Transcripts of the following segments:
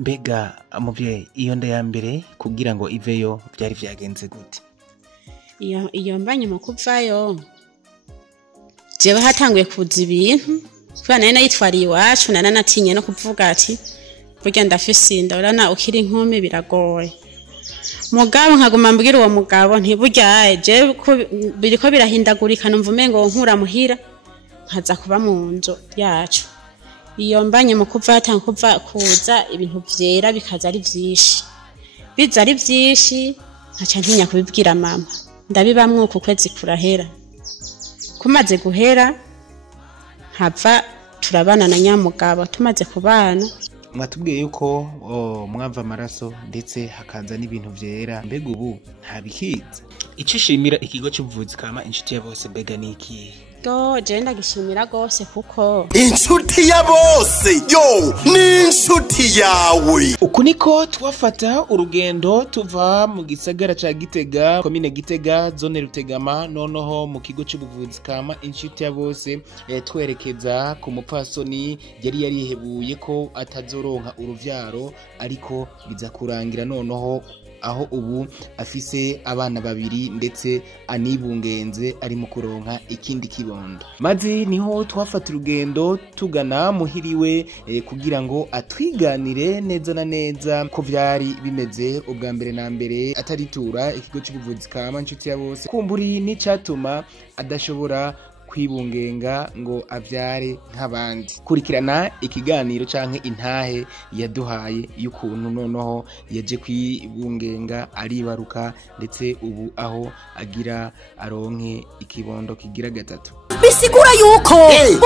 Mbega muvyeyi iyo nda ya mbere kugira ngo iveyo byari vyagenze gute? Iyo mbanye mu kuvayo jewe hatanguye kuza ibintu kubera nari nayitwariye iwacu natinye no kuvuga ati burya ndafise inda urana ukiri inkumi biragoye mugabo nkaguma mbwira uwo mugabo ntiburya je biriko birahindagurika numva umengo nkura muhira nkaza kuba mu nzu yacu. Iyo mbanye mu kuva hatanga kuva kuza ibintu vyera bikaza ari vyinshi biza ari vyinshi nkaca ntinya kubibwira mama ndabibamwe uko kwezi kurahera kumaze guhera hava turabana na nyamugabo tumaze kubana. Mwatubwiye yuko mwava amaraso ndetse hakaza n'ibintu vyera, mbega ubu ntabikiza icishimira ikigo cy'ubuvuzi kama inshuti ya bose mbega niki? Je ndagishimira gose kuko inshuti ya bose yo ni inshuti yawe. Uku niko twafata urugendo tuva mu gisagara ca Gitega, komine Gitega, zone Rutegama, noneho mu kigo cy'ubuvuzi kama inshuti ya bose twerekeza ku mupfasoni yari yarihebuye ko atazoronka uruvyaro ariko biza kurangira noneho aho ubu afise abana babiri ndetse anibungenze ari mu kuronka ikindi kibondo. Maze niho twafata urugendo tugana muhiriwe kugira ngo atwiganire neza na neza ko vyari bimeze ubwa mbere na mbere ataritura ikigo cy'ubuvuzi kama inshuti ya bose, kumburi n'icatuma adashobora kwibungenga ngo avyare nk'abandi. Kurikirana ikiganiro canke intahe yaduhaye y'ukuntu noneho yaje kwibungenga aribaruka ndetse ubu aho agira aronke ikibondo kigira gatatu. Bisigura yuko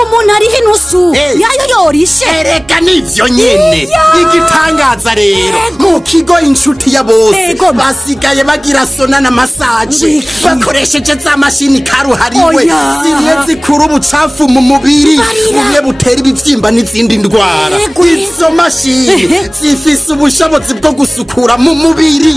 umuntu ari hinusu yayo yorishe Erega nivyo nyene igitangaza rero mu kigo inshuti ya bose basigaye bagira sona na massage bakoresheje za mashini karuhariwe zikura ubucafu mu mubiri bumwe butera ibivyimba n'izindi ndwara. Izo mashini zifise ubushobozi bwo gusukura mu mubiri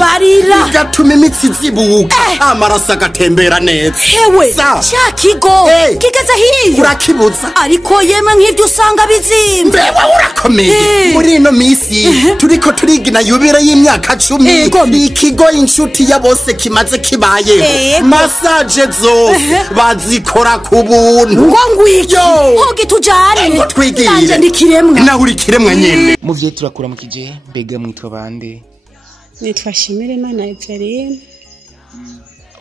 bigatuma imitsi zibuka amaraso agatembera neza. Hewe cha kigo kigeze hiyo urakibuza ariko yemwe nk'ivyo usanga bizimbe wewe urakomeye. Muri ino misi turiko turigina yubire y'imyaka 10 ikigo inshuti ya bose kimaze kibayeho massage zose bazikora ku buntu ngo ngwiki hogi tujane twigire ndikiremwa naho uri kiremwa nyene. Muvye turakura mu kije mbega mwitwa bande? nitwa Shimirimana Eveline.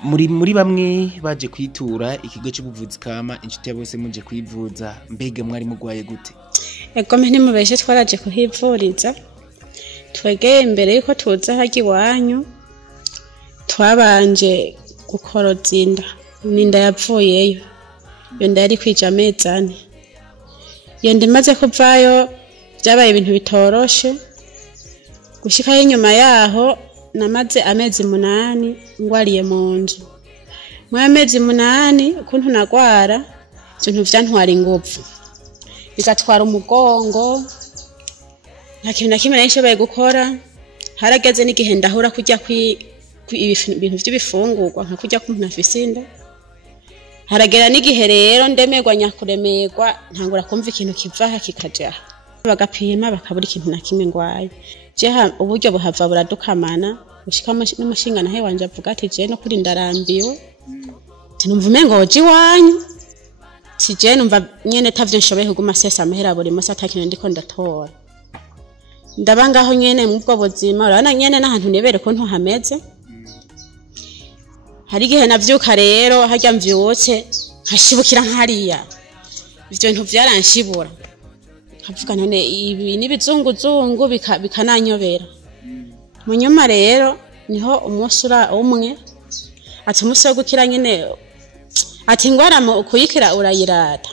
Muri bamwe baje kwitura ikigo cy'ubuvuzi kama inshuti ya bose muje kwivuza, mbega mwari mugwaye gute? Ego mpe nimubeshe twaraje kuhivuriza twegeye imbere yuko tuza hagi wanyu twabanje gukoroza inda ninda yapfuyeyo iyo nda yari kwija amezi 4. iyo nda imaze kuvayo byabaye ibintu bitoroshe gushikaho inyuma yaho namaze amezi 8 ngwariye mu nzu. Mu amezi 8 ukuntu nagwara ibintu vyantwara ingufu bigatwara umugongo nta kintu na kimwe nashoboye gukora. Harageze n'igihe ndahura kujya ibintu by'ibifungurwa nka kujya ku muntu afise inda. Haragera n'igihe rero ndemerwa nyakuremerwa ntangura kumva ikintu kivaha kikaja bagapima bakabura ikintu na kimwe ngwaye. Jeha uburyo buhava buradukamana gushika n'umushinga nahe wanje avuga ati je no kuri ndarambiwe tinumva umengo oji wanyu tije numva nyene tavyo nshoboye kuguma sesa amahera buri musi atakintu ndiko ndatora ndabangaho nyene mu bwo buzima urabona nyene n'ahantu nebere ko ntuhameze. Hari gihe navyuka rero harya mvyutse nkashibukira nkariya ivyo bintu vyaranshibura nkavuga none ibi nibizunguzungu bikananyobera. Munyuma rero niho umusura umwe ati umusore gukira nyene ati ngwara mu kuyikira urayirata.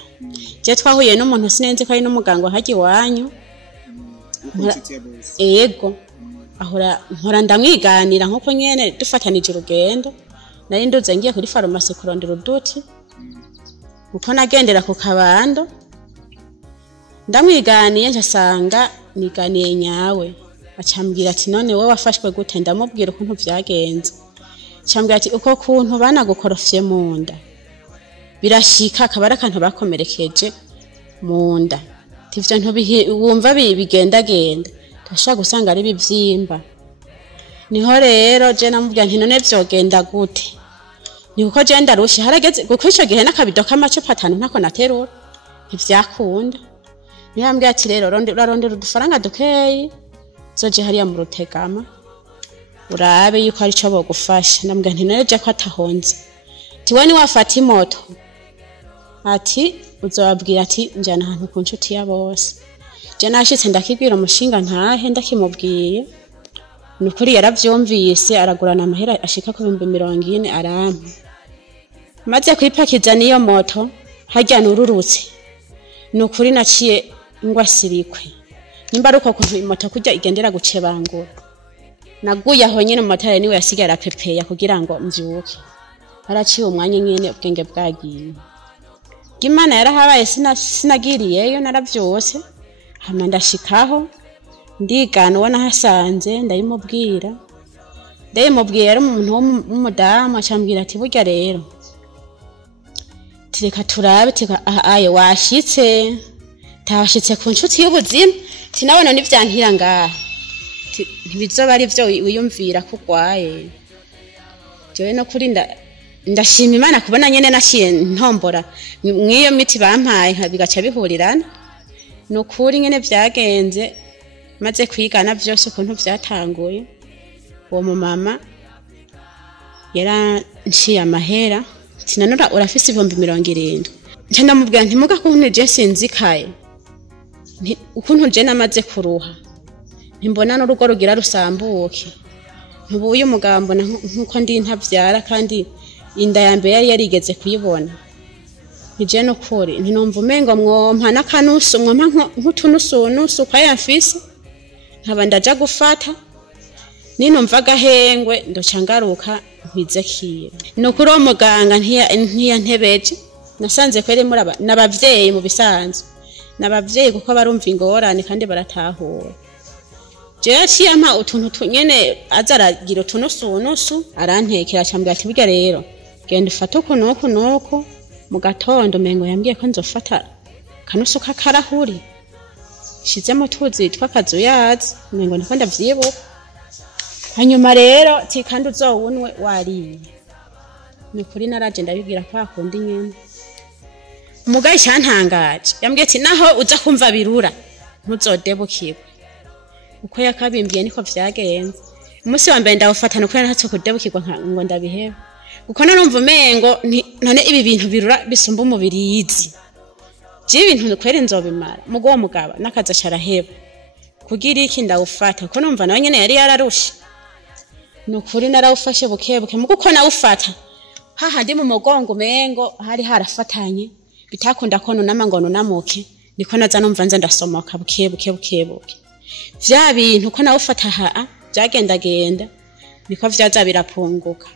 Je twahuye n'umuntu sinenze ko ari n'umuganga hagi wanyu ego ahora mpora ndamwiganira nkuko nyene dufatanije urugendo nari nduze ngiye kuri farumasi kurondera uduti uko nagendera ku kabando ndamwiganiye nsanga niganiye nyawe acambwira ati none wowe wafashwe gute? Ndamubwira ukuntu vyagenze. Acambwira ati uko kuntu banagukorofye mu nda birashika akabara kantu bakomerekeje mu nda tivyo wumva bigendagenda ashaka gusanga ari bivyimba. Niho rero je namubwira nti none vyogenda gute? Ni uko je ndarusha harageze kuko ico gihe n'akabido k'amacupa 5 ntako naterura. Ntivyakunda. Niho ambwira ati rero urarondera udufaranga dukeyi zoje hariya mu Rutegama. Urabe yuko ari cyo bogufasha. Ndamubwira nti none je ko atahonze. Tiwe ni wafata imoto. Ati uzobabwira ati njana ahantu ku nshuti ya bose. Je nashitse ndakibwira umushinga ntahe ndakimubwiye. Nukuri yaravyumvise aragurana amahera ashika ku 40 arampa. Maze kwipakiza niyo moto hajya nururutse. Nukuri naciye ngwa sirikwe. Nimba ruko kuntu imoto kujya igendera gucebangura. Naguye aho nyene mu matara niwe yasigara pepeya kugira ngo mvyuke. Haraciye umwanya nyene ubwenge bwagiye. Imana yarahabaye sinagiriyeyo naravyose. Hama ndashikaho ndigana ubona hasanze ndayimubwira ari umuntu w'umudamu acambwira ati burya rero tireka turabe aye washitse tawashitse ku nshuti y'ubuzima tinabona n'ivyankira ngaha ntibizoba ari vyo wiyumvira ko ugwaye jewe no kuri ndashima Imana kubona nyene nashiye ntombora mwiyo miti bampaye bigaca bihurirana nukuri nyene vyagenze maze kwigana byose ukuntu vyatanguye uwo mu mama yaranshiye amahera tinanura urafise 70. Nje ndamubwira nti muga kuntu je sinzikaye ukuntu je namaze kuruha ntimbona n'urugo rugira rusambuke ntubuye umugambo nkuko ndi ntavyara kandi inda yambe yari yarigeze kuyibona nije no kuri ntinomva umengo mwompa n'akanusu mwompa nk'utunusu kwa yafise nkaba ndaja gufata ninomva gahengwe ndocangaruka nkwizekiye no kuri umuganga ntiya ntebeje nasanze kwere muri nabavyeyi mu bisanzwe nabavyeyi kuko barumva ingorane kandi baratahura je ciyampa utuntu tunyene azaragira utunusu arantekera cyambwira ati burya rero genda ufata uko mu gatondo mengo yambwiye ko nzofata kanusu kakarahuri shizemo tuzi twakazuyazi mengo ndiko ndavyibuka hanyuma rero ti kandi uzowunwe wariye ni kuri naraje ndabibwira ko akundi nyene umugaye cyantangaje yambwiye ati naho uza kumva birura ntuzodebukirwe uko yakabimbiye niko vyagenze umunsi wa mbere ndawufatana ko ntatse kudebukirwa ngo ndabiheba uko narumva umengo none ibi bintu birura bisumba umubiri yizi je ibintu kwere nzobimara mugo mugaba nakaza caraheba kugira iki ndawufata ko numva nawe nyene yari yararusha nukuri narawufashe bukebuke mugo ko nawufata hahandi mu mugongo mengo hari harafatanye bitakunda kono namangono namuke niko naza numva nza ndasomoka bukebuke vya bintu ko nawufata haa byagendagenda niko vyaza birapunguka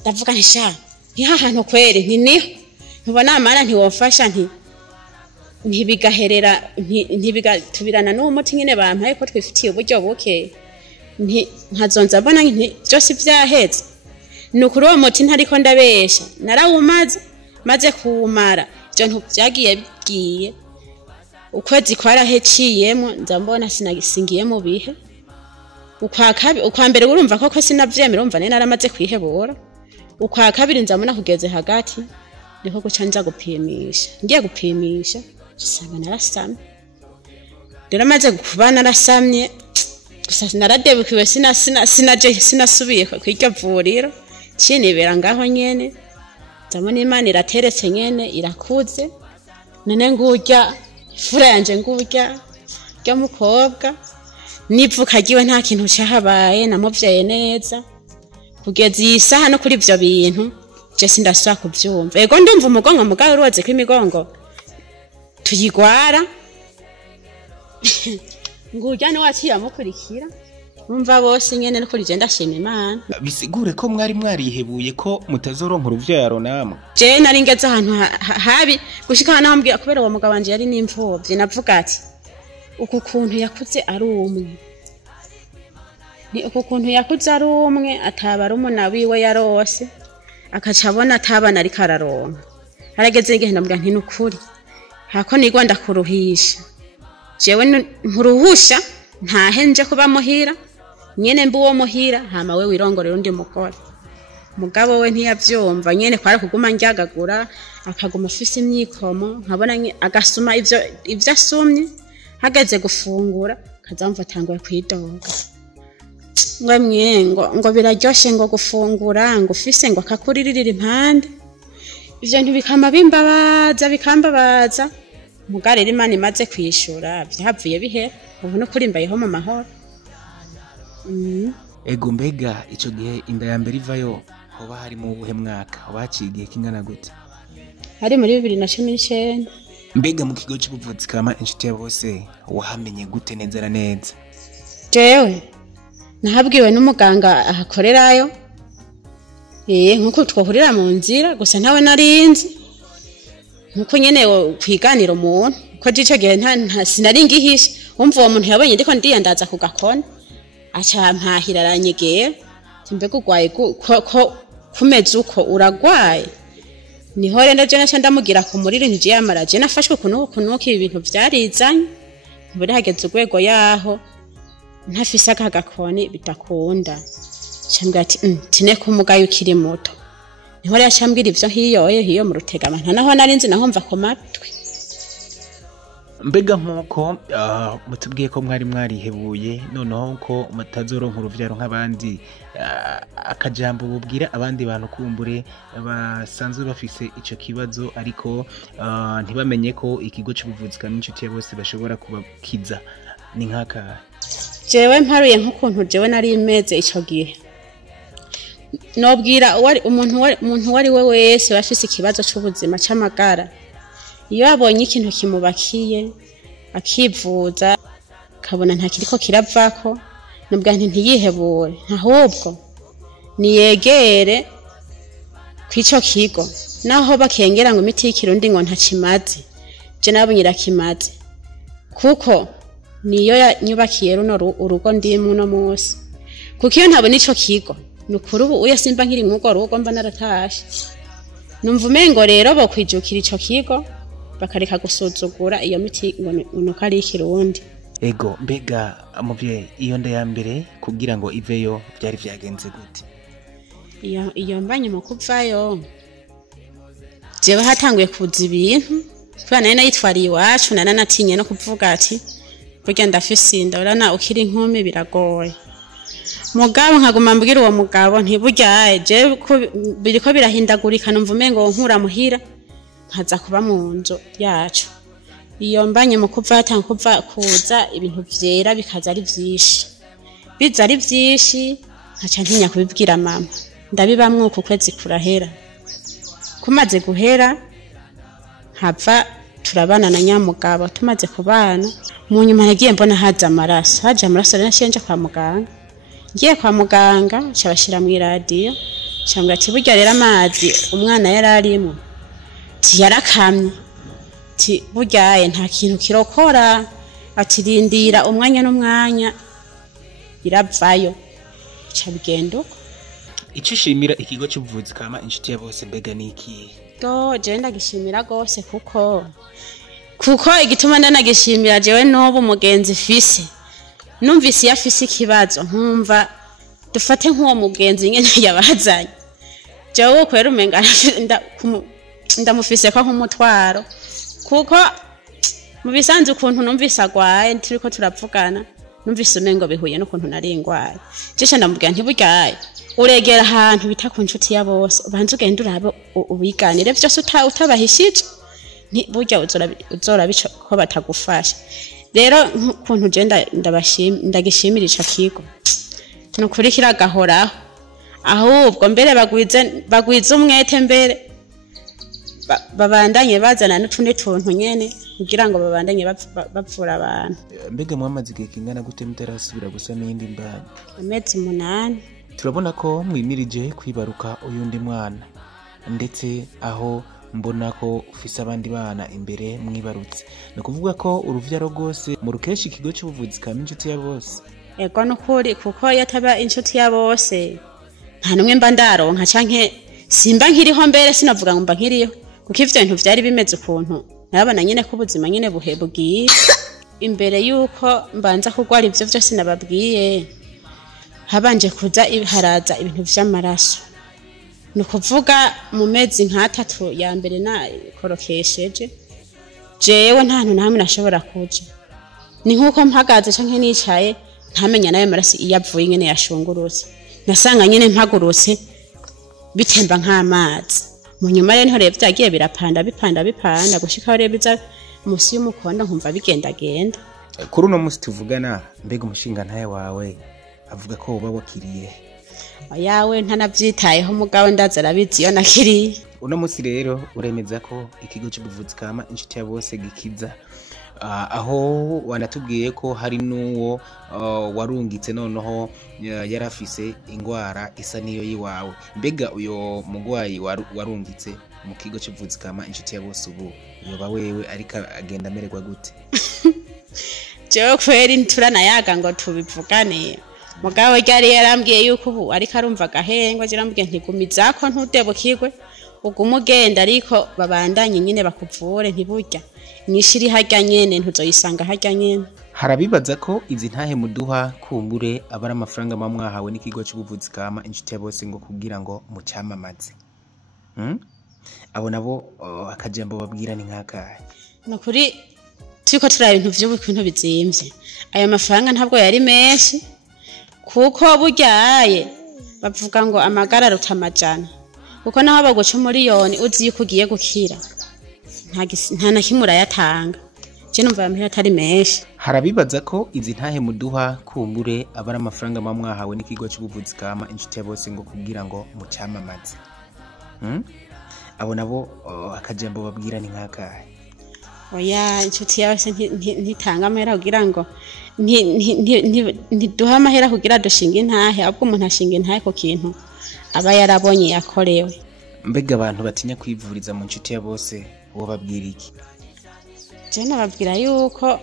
ndavuga nsha ntihahantu kwere niho ntubona amara ntiwofasha ntibigaherera ntibigatubirana n'umuti nyene bampaye ko twifitiye uburyo buke nkazonza mbona byose vyaheze nukuri uwo muti ntariko ndabesha narawumaze maze kuwumara ivyo ntuvyagiye bigiye ukwezi kwaraheciyemo nza mbona sinagisingiye mu bihe ukwa mbere urumva koko sinavyemera umva nene naramaze kwihebura ukwa kabiri nza mbona kugeze hagati niko guca nza gupimisha ngiye gupimisha gisanga narasamye rero maze kuba narasamye gusa naradebukiwe sinasubiye kwiryo vuriro cinibera ngaho nyene ndabona Imana irateretse nyene irakuze none ngurya fura yanje ngurya mukobwa nivuka giwe nta kintu cyahabaye namuvyaye neza kugeza isaha no kuri ivyo bintu je sindaswa kuvyumva ego ndumva umugongo mugaye uroze kw'imigongo tuyigwara ngurya no waciye amukurikira umva bose nyene no kuri je ndashima Imana bisigure ko mwari mwarihebuye ko mutazoronka uruvyaro namwe je nari ngeze ahantu habi gushika hano hambwira kubera uwo mugabo wanje yari n'imfuvyi navuga ati uku kuntu yakuze ari umwe ni uku kuntu yakuze ari umwe atabara umuna wiwe yarose akaca abona atabana ariko araronka harageze igihe ndamubwira nti nukuri hako nigwa ndakuruhisha jewe nturuhusha ntahenje kuba muhira nyene mbi uwo muhira hama we wirongorera undi mugore mugabo we ntiyavyumva nyene kwara kuguma njyagagura akaguma afise imyikomo nkabona agasuma ivyo asumye hageze gufungura kazamva atanguye kwidoga ngo mwengo biraryoshe ngo gufungura ngo ufise ngo akakuririra impande ivyo ntibikama bikambabaza mugare Imana imaze kwishura byavuye bihe ubu no kurimbayeho mu mahoro. Ego mbega ico gihe inda ya mbere ivayo hoba hari mu buhe mwaka hoba haciye kingana gute? Hari muri 2019. Mbega mu kigo cy'ubuvuzi kama inshuti ya bose wahamenye gute neza na neza? Jewe nahabwiwe n'umuganga ahakorerayo nkuko twohurira mu nzira gusa ntawe narinzi nkuko nyene kwiganira umuntu ko jico gihe nta sinaringihisha umva uwo muntu yabonye ndiko ndiyandaza ku gakona aca mpahira aranyegera mbega ugwaye ko kumeze uko uragwaye niho rero je naca ndamugira ku muriro nje yamaraje nafashwe kunuka ibintu vyarizanye mbere hageze urwego yaho ntafise aka gakoni bitakunda cyambwa ati tine kumugayo ukiri muto niho rero cyambwira ivyo hiyo mu rutegama nta naho narinzi naho mva ko matwi. Mbega nkuko mutubwiye ko mwari mwarihebuye noneho ko mutazoronka uruvyaro nk'abandi akajambo bubwira abandi bantu kumbure basanzwe bafise ico kibazo ariko ntibamenye ko ikigo cy'ubuvuzi kandi inshuti ya bose bashobora kubakiza ni nkaka. Jewe mparuye nk'ukuntu jewe nari imeze ico gihe nobwira umuntu wari we wese bafise ikibazo cy'ubuzima c'amagara iyo abonye ikintu kimubakiye akivuza kabona nta kiriko kiravako nubwo ntiyihebure ahubwo niyegere kwico kigo naho bakengera ngo imiti y'ikirundi ngo ntakimaze je nabonyira kimaze kuko niyo nyubakiye runo urugo ndimwe no munsi kuko iyo ntabona ico kigo nukuri ubu uya simba nkiri mwugo rugo mba naratashe numva umengo rero bo kwijukira ico kigo bakareka gusuzugura iyo miti ngo kari ikirundi. Ego mbega amuvye iyo nda ya mbere kugira ngo iveyo byari vyagenze gute? Iyo mbanye mu kuvayo jewe hatanguye kuza ibintu kwa nari nayitwariye iwacu nanatinye no kuvuga ati burya ndafise inda urana ukiri inkumi biragoye mugabo nkaguma mbwira uwo mugabo ntiburya je biriko birahindagurika numva umengo nkura muhira nkaza kuba mu nzu yacu iyo mbanye mu kuva kuza ibintu vyera bikaza ari vyinshi biza ari vyinshi nkaca ntinya kubibwira mama ndabibamwe uku kwezi kurahera kumaze guhera hava turabana na nyamugabo tumaze kubana mu nyuma yagiye mbona haje amaraso rero nashenje kwa muganga ngiye kwa muganga cyabashira mu radio cyangwa ati burya rero amazi umwana yararimo yarakamye ti buryaye nta kintu kirokora ati rindira umwanya n'umwanya iravayo cyabigendo. Icishimira ikigo cy'ubuvuzi kama inshuti ya bose mbega niki? Je ndagishimira gose kuko igituma ndanagishimira jewe n'ubu mugenzi fise numvise yafise ikibazo nkumva dufate nk'uwo mugenzi nyene yabazanye jewe kwera umenga ndamufise ko nk'umutwaro kuko mu bisanzwe ukuntu numvise agwaye turiko turavugana numvise umengo bihuye n'ukuntu nari ingwaye cisha ndamubwira ntiburyaye uregera ahantu bita ku nshuti ya bose ubanze ugenda urabe ubiganire vyose utabahishije burya uzora bico ko batagufasha rero ukuntu je ndagishimira ico kigo nukuri kiragahoraho ahubwo mbere bagwiza umwete mbere babandanye bazana n'utundi tuntu nyene kugira ngo babandanye bapfura abantu. Mbega mwamaze igihe kingana gute mutarasubira gusa n'indi mbana? Amezi 8. Turabona ko mwimirije kwibaruka uyundi mwana ndetse aho mbona ko ufise abandi bana imbere mwibarutse no kuvuga ko uruvyaro rwose mu rukeshi ikigo cy'ubuvuzi kama inshuti ya bose. Ego nukuri kuko yataba inshuti ya bose nta numwe mba ndaronka canke simba nkiriho mbere sinavuga ngo mba nkiriho kuko ivyo bintu vyari bimeze ukuntu narabana nyene ko ubuzima nyene buhebugiye imbere yuko mbanza kugwara ivyo vyose nababwiye habanje kuza haraza ibintu vy'amaraso nukuvuga mu mezi nk'atatu ya mbere na korokesheje jewe nta hantu namwe nashobora kuja ni nkuko mpagaze canke nicaye ntamenya nayo maraso iyavuye nyene yashungurutse nasanga nyene mpagurutse bitemba nk'amazi mu nyuma rero rero vyagiye bipanda gushika rero biza musi y'umukondo nkumva bigendagenda. Kuri uno musi tuvugana mbega umushinga ntaye wawe avuga ko uba wakiriye yawe ntanavyitayeho mugabo ndaza arabizi yo nakiriye. Uno musi rero uremeza ko ikigo cy'ubuvuzi kama inshuti ya bose gikiza aho wanatubwiye ko hari nuwo warungitse noneho yarafise ingwara isa niyo yiwawe mbega uyo mugwayi warungitse mu kigo cy'ubuvuzi kama inshuti ya bose ubu yoba wewe ariko agenda amererwa gute? Jewe kweri nturana yaga ngo tubivugane mugabo ryari yarambwiye yuko ubu ariko arumva gahengo jirambwiye ntigumizako ntudebukirwe ugumugenda ariko babandanye nyine bakuvure ntiburya nishiri harya nyene ntuzoyisanga harya nyene. Harabibaza ko izi ntahe muduha kumbure abara amafaranga mamwahawe n'ikigo cy'ubuvuzi kama inshuti ya bose ngo kugira ngo mucyamamaze abo nabo akajambo babwira ni nkakahe? Nukuri turiko turaba ibintu vy'ubukuntu bizimvye aya mafaranga ntabwo yari menshi kuko buryaye bavuga ngo amagara rutamajana kuko naho baguca miliyoni uzi yuko ugiye gukira nta na kimwe urayatanga je numva amahera atari menshi. Harabibaza ko izi ntahe muduha kumbure abara amafaranga mamwahawe n'ikigo cy'ubuvuzi kama inshuti ya bose ngo kugira ngo mucyamamaze abo nabo akajambo babwira ni nkakahe? Oya inshuti yawe se ntitanga amahera kugira ngo ntiduha amahera kugira dushinga intahe ahubwo umuntu ashinga intahe ku kintu aba yarabonye yakorewe. Mbega abantu batinya kwivuriza mu nshuti ya bose uwo babwira iki? Je nababwira yuko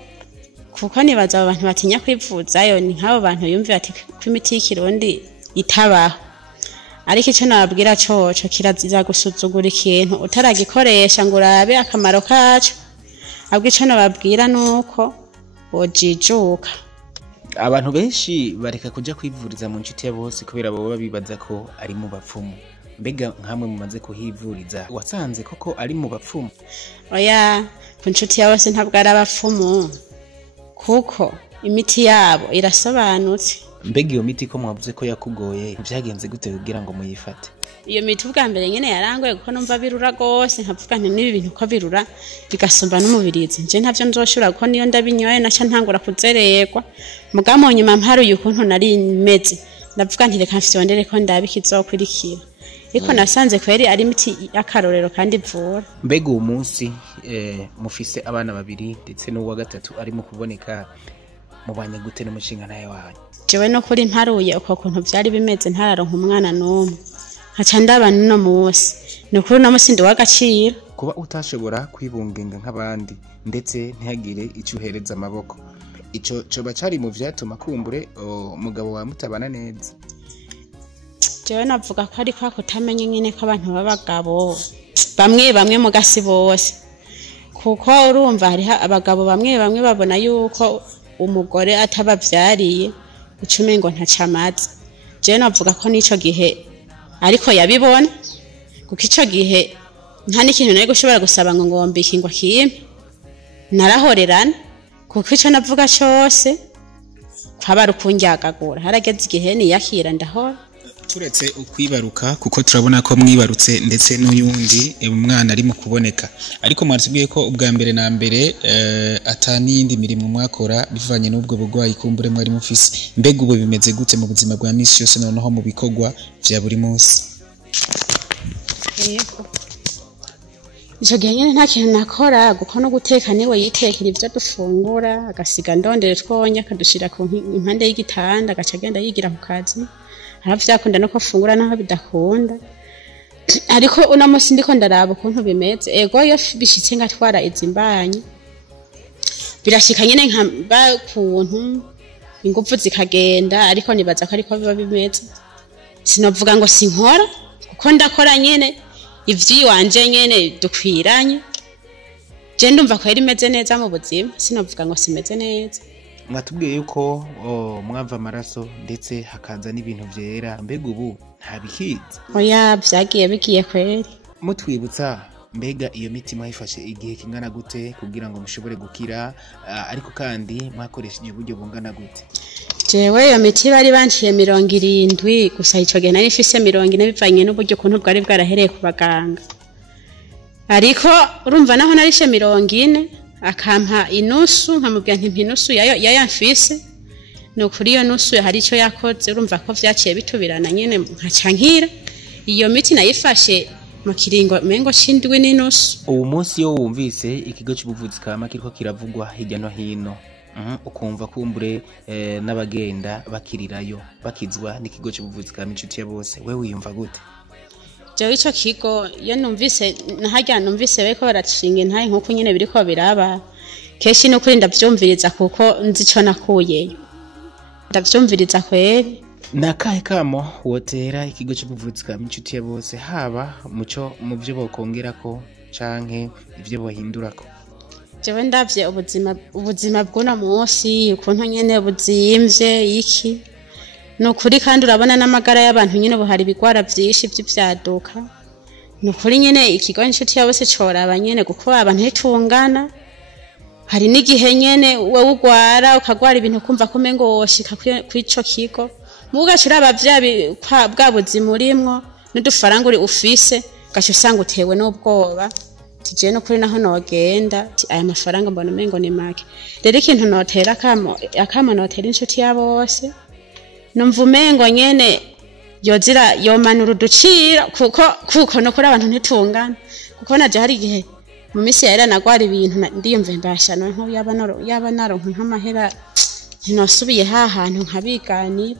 kuko nibaza abantu batinya kwivuzayo ni nk'abo bantu yumvira ati ko imiti y'ikirundi itabaho ariko icyo nababwira coco kiraziza gusuzugura ikintu utaragikoresha ngo urabe akamaro kaco ahubwo icyo nababwira nuko bojijuka. Abantu benshi bareka kuja kwivuriza mu nshuti ya bose kubera baba bibaza ko ari mu bapfumu mbega nkamwe mumaze kuhivuriza wasanze koko ari mu bapfumu? Oya ku nshuti ya bose ntabwo ari abapfumu kuko imiti yabo irasobanutse. Mbega iyo miti ko mwavuze ko yakugoye byagenze gute kugira ngo muyifate? Iyo miti ubwa mbere nyene yarangoye kuko numva birura gose nkavuga nti nibi bintu ko birura bigasumba n'umubirizi nje ntavyo nzoshura kuko niyo ndabinyoye naca ntangura kuzererwa mugamo nyuma mparuye ukuntu nari meze ndavuga nti reka mfyondere ko ndabikizokurikira ariko nasanze kweri ari imiti y'akarorero kandi ivura. Mbega uwo munsi mufise abana babiri ndetse n'uwa gatatu ari mu kuboneka mubanye gute n'umushinga naye wanyu? Jewe no kuri mparuye uko kuntu vyari bimeze ntararonka umwana n'umwe nkaca ndabana no munsi nukuri no musi ndi wagacira kuba utashobora kwibungenga nk'abandi ndetse ntihagire icyo uhereza amaboko ico coba cari mu vyatuma kumbure umugabo wa mutabana neza. Jewe navuga ko ari kwa kutamenye nyine ko abantu b'abagabo bamwe mu gasi bose kuko urumva hari abagabo bamwe babona yuko umugore atabavyariye ucume ngo ntacamaze. Jewe navuga ko nico gihe ariko yabibona kuko ico gihe nta n'ikintu nari gushobora gusaba ngo ngombike ngo akimpe narahorerana kuko ico navuga cyose kwaba rukunjyagagura harageze igihe niyakira ndahora. Turetse ukwibaruka kuko turabona ko mwibarutse ndetse n'uyundi umwana ari mu kuboneka ariko mwaratubwiye ko ubwa mbere na mbere atani yindi mirimo mwakora bivanye n'ubwo bugwayi kumbure mwari mufise mbega ubu bimeze gute mu buzima bwa misi yose noneho mu bikorwa vya buri munsi? Ico gihe nyene nta kintu nakora kuko no guteka niwe yitekera ivyo dufungura agasiga ndondere twonya akadushira ku impande y'igitanda agaca agenda yigira ku kazi haravyakunda no kufungura naho bidakunda ariko uno musi ndiko ndaraba ukuntu bimeze ego iyo bishitse ngatwara izimbanye birashika nyene nkamba kuntu ingufu zikagenda ariko nibaza ko ariko biba bimeze sinovuga ngo sinkora kuko ndakora nyene ivyi wanje nyene dukwiranye je ndumva ko yari imeze neza mu buzima sinovuga ngo simeze neza. Mwatubwiye yuko mwava amaraso ndetse hakaza n'ibintu vyera, mbega ubu nta bikiza? Oya vyagiye bigiye kweri. Mutwibutsa mbega iyo miti mwayifashe igihe kingana gute kugira ngo mushobore gukira, ariko kandi mwakoresheje uburyo bungana gute? Jewe iyo miti bari banciye 70 gusa ico gihe nari mfise 40 bivanye n'uburyo kuntu bwari bwarahereye ku baganga, ariko urumva naho narishe 40 akampa inusu nkamubwira nti mpinusu yayo mfise nukuri iyo nusu hari ico yakoze. Urumva ko vyaciye bitubirana nyene nkacankira iyo miti nayifashe mu kiringo mengo cindwi n'inusu. Uwo munsi yo wumvise ikigo cy'ubuvuzi kama kiriko kiravugwa hirya no hino, ukumva kumbure n'abagenda bakirirayo bakizwa n'ikigo cy'ubuvuzi kama inshuti ya bose, we wiyumva gute? Jewe ico kigo iyo numvise nahajya numvise beko baratshinga ntaye nkuko nyene biriko biraba keshi no kuri ndavyumviriza kuko nzi ico nakuyeyo ndavyumviriza kweri. Nakahe kamo wotera ikigo cy'ubuvuzi kama inshuti ya bose, haba muco mu byo bokongerako canke ivyo bohindurako? Jewe ndavye ubuzima bw'uno munsi ukuntu nyene buzimvye iki nukuri, kandi urabona n'amagara y'abantu nyene buhari bigwara vyinshi vy'ivyaduka. Nukuri nyene ikigo inshuti ya bose coraba nyene kuko abantu ntitungana, hari n'igihe nyene wewe ugwara ukagwara ibintu kumva ko mengo woshika kw'ico kigo mugashira abavyabi bwa buzima urimwo n'udufaranga uri ufise gasho usanga utewe n'ubwoba tije no kuri naho nogenda aya mafaranga mbona mengo ni make. Rero ikintu notera akamo notera inshuti ya bose numva umengo nyene yozira yomanura uducira kuko no kuri abantu ntitungana, kuko naje hari igihe mu misi yera nagwara ibintu ndiyumve mbashano nko yaba naronka nk'amahera ntinosubiye hahantu nkabiganira,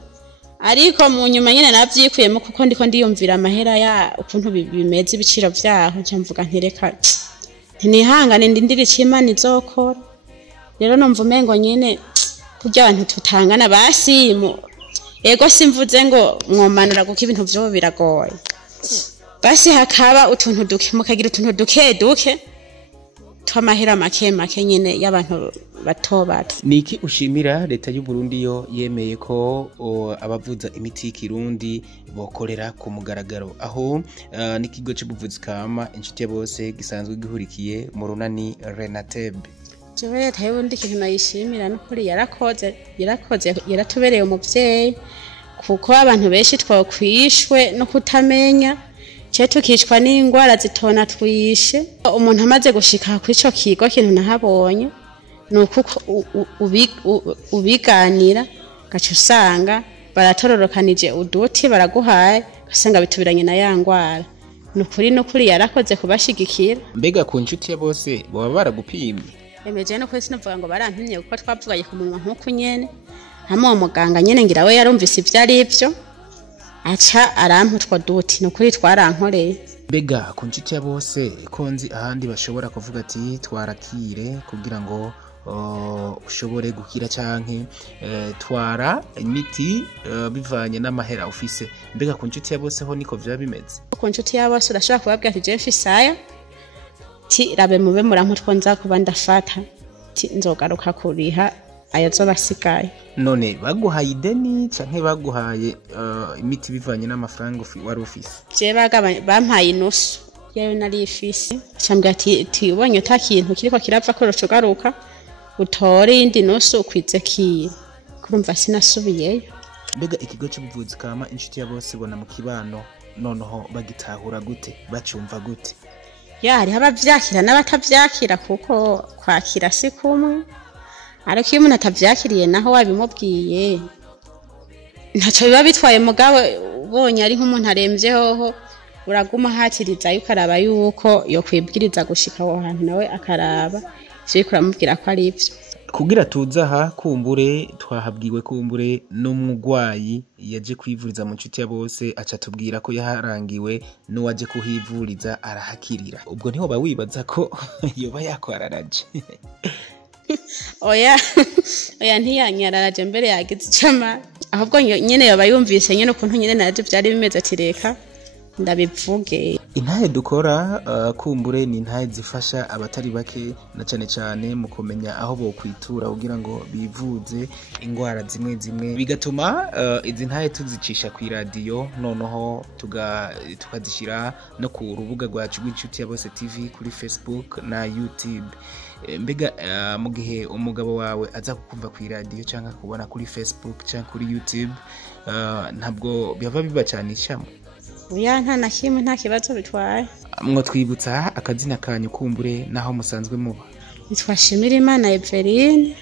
ariko mu nyuma nyene navyikuyemo kuko ndiko ndiyumvira amahera ya ukuntu bimeze ibiciro vyaho nca mvuga ntireka ntinihangane ndindira icimana izokora. Rero numva umengo nyene kurya abantu tutangana basimu ego simvuze ngo mwomanura kuko ibintu vyo biragoye, basi hakaba utuntu duke mukagira utuntu duke tw'amahera make nyene y'abantu bato. Niki ushimira leta y'u Burundi yo yemeye ko abavuza imiti y'ikirundi bokorera ku mugaragaro, aho n'ikigo cy'ubuvuzi kama inshuti ya bose gisanzwe gihurikiye mu runani Renateb? Jewe leta y'u Burundi ikintu nayishimira n'ukuri yarakoze yaratubereye umuvyeyi, kuko abantu benshi twokwishwe no kutamenya cyo tukicwa n'ingwara zitona twishe. Umuntu amaze gushika kw'ico kigo kintu nahabonye nuko ubiganira gace usanga baratororokanije uduti baraguhaye gasanga bitubiranye na ya ngwara. Nukuri yarakoze kubashigikira. Mbega ku inshuti ya bose baba baragupimye? Emeje no kwese navuga ngo barampimye kuko twavugaye ku munwa nkuko nyene hamwe umuganga nyene ngira we yarumvise ivyari ivyo aca aramputwa duti nukuri twarankoreye. Mbega ku inshuti ya bose ko nzi ahandi bashobora kuvuga ati twarakire kugira ngo ushobore gukira canke twara imiti bivanye n'amahera ufise, mbega ku inshuti ya bose ho niko vya bimeze? Ku inshuti ya bose urashobora kubabwira ati je mfisaya ti rabe mube muramputwa nza kuba ndafata ti nzogaruka kuriha ayazobasigaye. None baguhaye ideni canke baguhaye imiti bivanye n'amafaranga wari ufise? Je bampaye inusu yayo nari ifise, cambwa ati ubonye utakintu kiriko kirapfa ko rocogaruka utore indi nusu ukwize kiye, kurumva sinasubiyeyo. Mbega ikigo cy'ubuvuzi kama inshuti ya bose bona mu kibano noneho bagitahura gute, bacumva gute? Hari abavyakira n'abatavyakira kuko kwakira si kumwe, ariko iyo umuntu atavyakiriye naho wabimubwiye ntaco biba bitwaye. Mugabo ubonye ari nk'umuntu aremvye hoho uraguma hatiriza yuko araba yuko yo kwibwiriza gushika aho hantu nawe akaraba ivyo kuramubwira ko ari ivyo. Kugira tuzaha kumbure twahabwiwe kumbure n'umugwayi yaje kwivuriza mu nshuti ya bose aca tubwira ko yaharangiwe n'uwaje kuhivuriza arahakirira, ubwo niho bawibaza ko yoba yakwararaje? Oya ntiyanyararaje mbere yagize icama, ahubwo nyene yoba yumvise nyene ukuntu nyene naje byari bimeze ati reka ndabivuge. Intahe dukora kumbure ni intahe zifasha abatari bake na cane cane mu kumenya aho bo kwitura kugira ngo bivuze ingwara zimwe zimwe, bigatuma izi ntahe tuzicisha ku radio noneho tukazishira no ku rubuga rwacu rw'inshuti ya Bose TV kuri Facebook na YouTube. Mbega mu gihe umugabo wawe aza kukumva ku radio cyangwa kubona kuri Facebook cyangwa kuri YouTube, ntabwo byava bibacanishamo? Oya, nta na kimwe, nta kibazo bitwaye. Mwo twibutsa akazina kanyu kumbure naho musanzwe muba? Nitwa Shimirimana Eveline,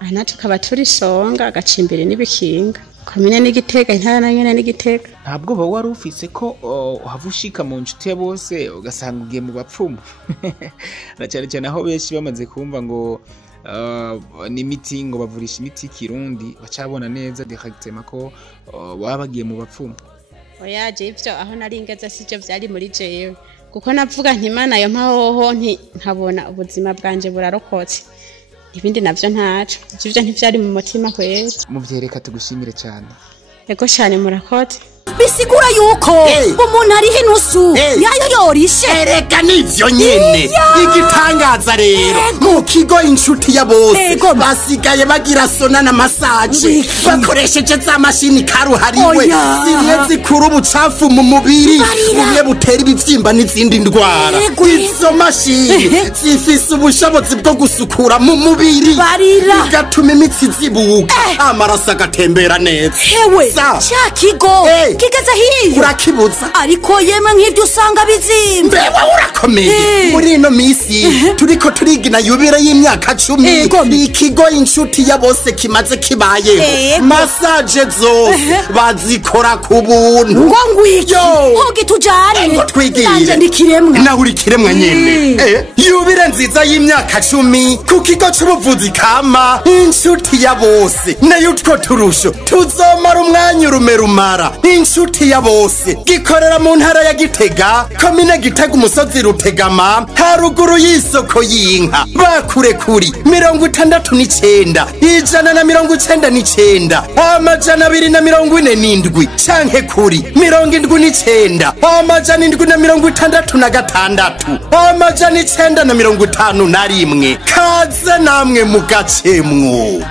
aha tukaba turi Songa agacimbere n'ibikinga, komine n'Igitega, intara na nyene n'Igitega. Ntabwo ba wari ufise ko havushika mu nshuti ya Bose ugasanga ugiye mu bapfumu? Na cyane cyane aho benshi bamaze kumva ngo ni imiti, ngo bavurisha imiti kirundi, bacabona neza directement ko baba bagiye mu bapfumu. Oya, je ivyo aho naringeze sivyo vyari muri jewe, kuko navuga nti Imana yo mpahoho nkabona ubuzima bwanje burarokotse, ibindi navyo ntaco, ivyo ntivyari mu mutima kwera. Muvyereka tugushimire cyane. Ego cyane, murakoze. bisigura yuko umuntu ari hinusu yayo yorishe. Erega nivyo nyene igitangaza rero mu kigo inshuti ya Bose basigaye bagira sona na massage bakoresheje za mashini karuhariwe zimwe zikura ubucafu mu mubiri bumwe butera ibivyimba n'izindi ndwara. Izo mashini zifise ubushobozi bwo gusukura mu mubiri bigatuma imitsi zibuka amaraso agatembera neza. Hewe cha kigo kigeze hiyo urakibuza ariko yemwe nk'ivyo usanga bizimbe. Mbewe urakomeye muri ino misi turiko turigina yubire y'imyaka 10 ikigo inshuti ya Bose kimaze kibayeho massage zose bazikora ku buntu. Ngo ngwiki hogi tujane twigire ndikiremwa na uri kiremwa nyene yubire nziza y'imyaka 10 ku kigo c'ubuvuzi kama inshuti ya Bose nayo utwo turusho tuzomara umwanya urumerumara. Inshuti ya Bose gikorera mu ntara ya Gitega komine Gitega umusozi Rutegama haruguru y'isoko y'inka bakure kuri 69 199 amajana 247 canke kuri 79 amajana 766 amajana 951 kaze namwe mu gacemwo.